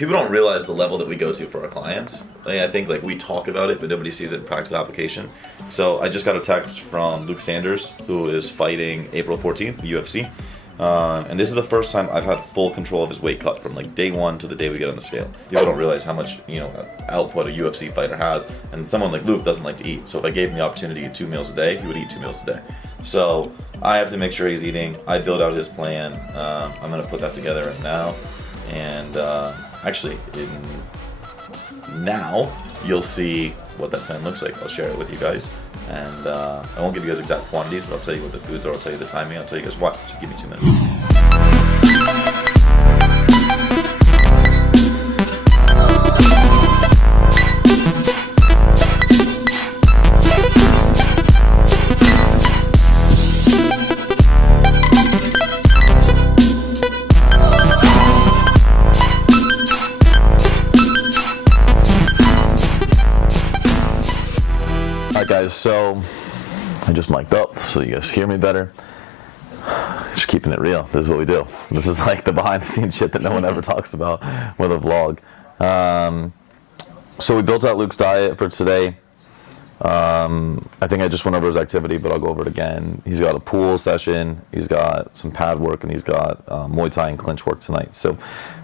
people don't realize the level that we go to for our clients. I think like we talk about it, but nobody sees it in practical application. So I just got a text from Luke Sanders, who is fighting April 14th, the UFC. And this is the first time I've had full control of his weight cut from like day one to the day we get on the scale. People don't realize how much, output a UFC fighter has. And someone like Luke doesn't like to eat. So if I gave him the opportunity to eat 2 meals a day, he would eat 2 meals a day. So I have to make sure he's eating. I build out his plan. I'm going to put that together right now. And now you'll see what that plan looks like. I'll share it with you guys. And I won't give you guys exact quantities, but I'll tell you what the foods are, I'll tell you the timing, I'll tell you guys what. So give me 2 minutes. Alright guys, so I just mic'd up so you guys hear me better. Just keeping it real. This is what we do. This is like the behind the scenes shit that no one ever talks about with a vlog. So we built out Luke's diet for today. I think I just went over his activity, but I'll go over it again. He's got a pool session, he's got some pad work, and he's got Muay Thai and clinch work tonight. So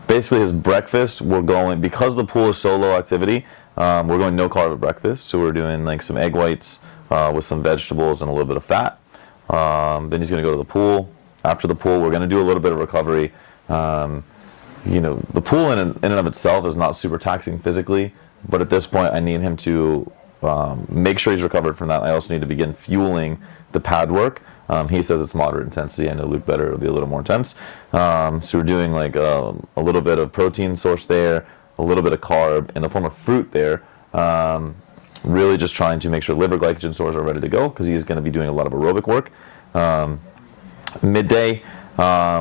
basically his breakfast, we're going, because the pool is solo activity, we're going no carb at breakfast. So we're doing like some egg whites with some vegetables and a little bit of fat. Then he's going to go to the pool. After the pool, we're going to do a little bit of recovery. The pool in and of itself is not super taxing physically, but at this point I need him to make sure he's recovered from that. I also need to begin fueling the pad work. He says it's moderate intensity. I know Luke better, it'll be a little more intense. So we're doing like a little bit of protein source there, a little bit of carb in the form of fruit there. Really just trying to make sure liver glycogen stores are ready to go, because he's going to be doing a lot of aerobic work. Midday,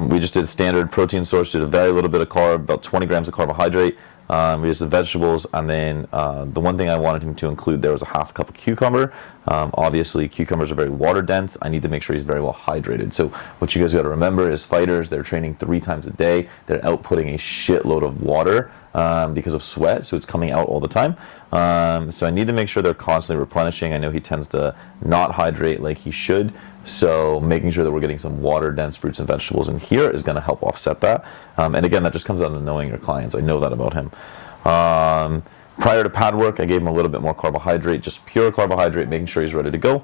we just did standard protein source, did a very little bit of carb, about 20 grams of carbohydrate. We used the vegetables, and then the one thing I wanted him to include there was a half cup of cucumber. Obviously, cucumbers are very water dense. I need to make sure he's very well hydrated. So what you guys got to remember is fighters, they're training 3 times a day. They're outputting a shitload of water because of sweat, so it's coming out all the time. So I need to make sure they're constantly replenishing. I know he tends to not hydrate like he should, so making sure that we're getting some water-dense fruits and vegetables in here is going to help offset that. And again, that just comes out of knowing your clients. I know that about him. Prior to pad work, I gave him a little bit more carbohydrate, just pure carbohydrate, making sure he's ready to go.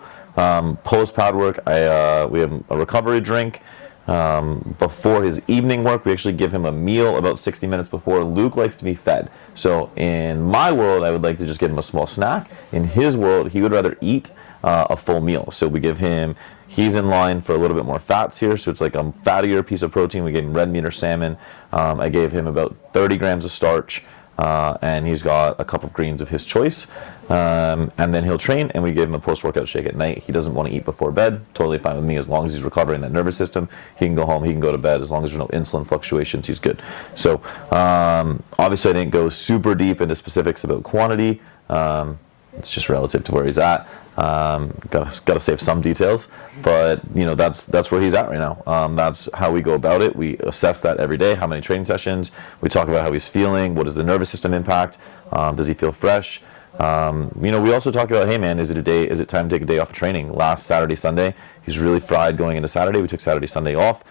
Post pad work, we have a recovery drink. Before his evening work, we actually give him a meal about 60 minutes before. Luke likes to be fed. So in my world, I would like to just give him a small snack. In his world, he would rather eat a full meal. So we give him, he's in line for a little bit more fats here. So it's like a fattier piece of protein. We gave him red meat or salmon. I gave him about 30 grams of starch. And he's got a cup of greens of his choice. And then he'll train, and we give him a post-workout shake at night. He doesn't want to eat before bed. Totally fine with me. As long as he's recovering that nervous system, he can go home, he can go to bed. As long as there's no insulin fluctuations, he's good. So obviously I didn't go super deep into specifics about quantity. It's just relative to where he's at. Got to save some details, but that's where he's at right now. That's how we go about it. We assess that every day. How many training sessions? We talk about how he's feeling. What is the nervous system impact? Does he feel fresh? We also talk about, hey man, is it time to take a day off of training? Last Saturday, Sunday, he's really fried going into Saturday. We took Saturday, Sunday off.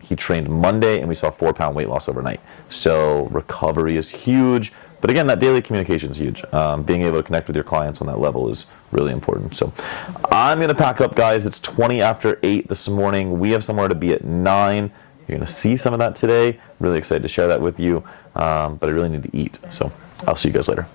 He trained Monday, and we saw 4-pound weight loss overnight. So recovery is huge. But again, that daily communication is huge. Being able to connect with your clients on that level is really important. So I'm going to pack up, guys. It's 20 after 8 this morning. We have somewhere to be at 9. You're going to see some of that today. Really excited to share that with you. But I really need to eat. So I'll see you guys later.